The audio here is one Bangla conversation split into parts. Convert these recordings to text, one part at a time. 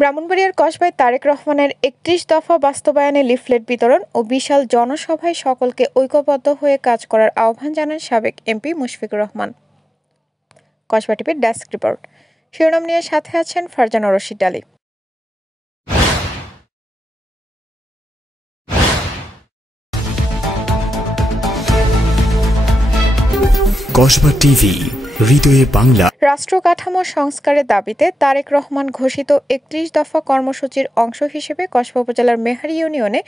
ব্রাহ্মণবাড়িয়ার কসবায় তারেক রহমানের ৩১ দফা বাস্তবায়নে লিফলেট বিতরণ ও বিশাল জনসভায় সকলকে ঐক্যবদ্ধ হয়ে কাজ করার আহ্বান জানান সাবেক এমপি মুশফিকুর রহমান। কসবা টিভির ডেস্ক রিপোর্ট। শিরোনাম নিয়ে সাথে আছেন ফারজানা রশিদ আলী। কসবা টিভি, হৃদয়ে বাংলা। রাষ্ট্র কাঠামো সংস্কারের দাবিতে তারেক রহমান ঘোষিত ৩১ দফা কর্মসূচির অংশ হিসেবে কসবা উপজেলার মেহারি ইউনিয়নে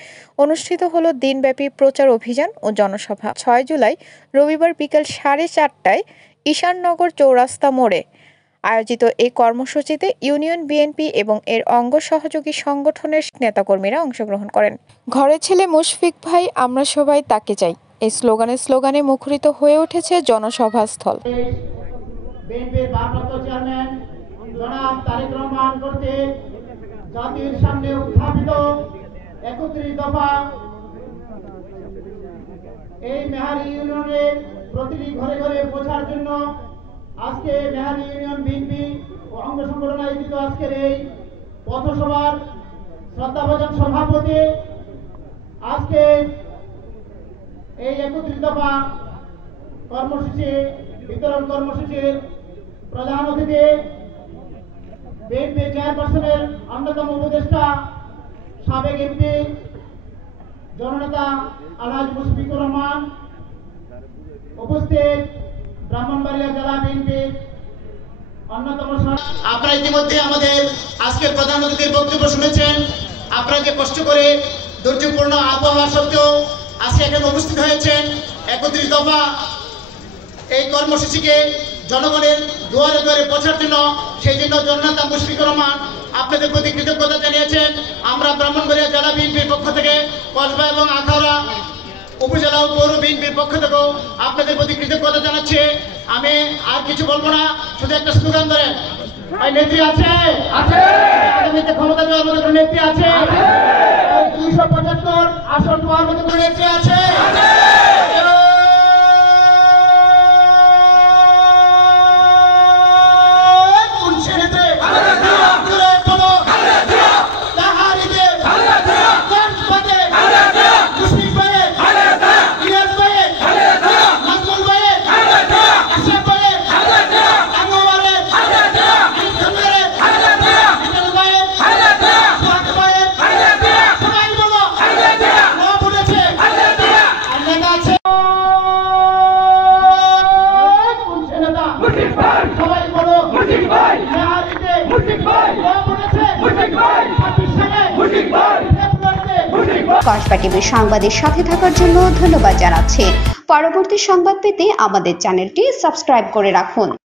অনুষ্ঠিত হলো দিনব্যাপী প্রচার অভিযান ও জনসভা। ৬ জুলাই রবিবার বিকেল ৪:৩০টায় ঈশাননগর চৌরাস্তা মোড়ে আয়োজিত এই কর্মসূচিতে ইউনিয়ন বিএনপি এবং এর অঙ্গ সহযোগী সংগঠনের নেতাকর্মীরা অংশগ্রহণ করেন। ঘরে ছেলে মুশফিক ভাই, আমরা সবাই তাকে চাই, এই স্লোগানে মুখরিত হয়ে উঠেছে জনসভাস্থল। বিএনপির ভারপ্রাপ্ত চেয়ারম্যান জনাব তারেক রহমান কর্তৃক জাতির সামনে উত্থাপিত ৩১ দফা এই মেহারি ইউনিয়নের প্রতিটি ঘরে ঘরে পৌঁছার জন্য আজকে মেহারি ইউনিয়ন বিএনপি ও অঙ্গ সংগঠন আয়োজিত আজকের এই পথসভার শ্রদ্ধাভাজন সভাপতি আজকে এই ৩১ দফা কর্মসূচি বিতরণ কর্মসূচির প্রধান অতিথি বিএনপি চেয়ারপারসনের অন্যতম উপদেষ্টা সাবেক এমপি জননেতা আলহাজি মুশফিকুর রহমান, উপস্থিত ব্রাহ্মণবাড়িয়া জেলা বিএনপির অন্যতম। আপনারা ইতিমধ্যে আমাদের আজকের প্রধান অতিথির বক্তব্য শুনেছেন। আপনারা যে কষ্ট করে দুর্যোগপূর্ণ আবহাওয়া সত্ত্বেও আজকে এখানে উপস্থিত হয়েছেন ৩১ দফা এই কর্মসূচিকে জনগণের দুয়ারে দুয়ারে পৌঁছার জন্য, সেই জন্য জননেতা মুশফিকুর রহমান আপনাদের প্রতি কৃতজ্ঞতা জানিয়েছেন। আমরা ব্রাহ্মণবাড়িয়া জেলা বিএনপির পক্ষ থেকে, কসবা এবং আখাউড়া উপজেলা ও পৌর বিএনপির পক্ষ থেকেও আপনাদের প্রতি কৃতজ্ঞতা জানাচ্ছি। আমি আর কিছু বলবো না, শুধু একটা স্লোগান ধরেন, নেত্রী আছে, ক্ষমতা দেওয়ার মতো কোনো নেত্রী আছে, ২৭৫ আসন পাওয়ার মতো কোনো নেত্রী আছে। কসবা টিভির সংবাদের সাথে থাকার জন্য ধন্যবাদ জানাচ্ছি। পরবর্তী সংবাদ পেতে আমাদের চ্যানেলটি সাবস্ক্রাইব করে রাখুন।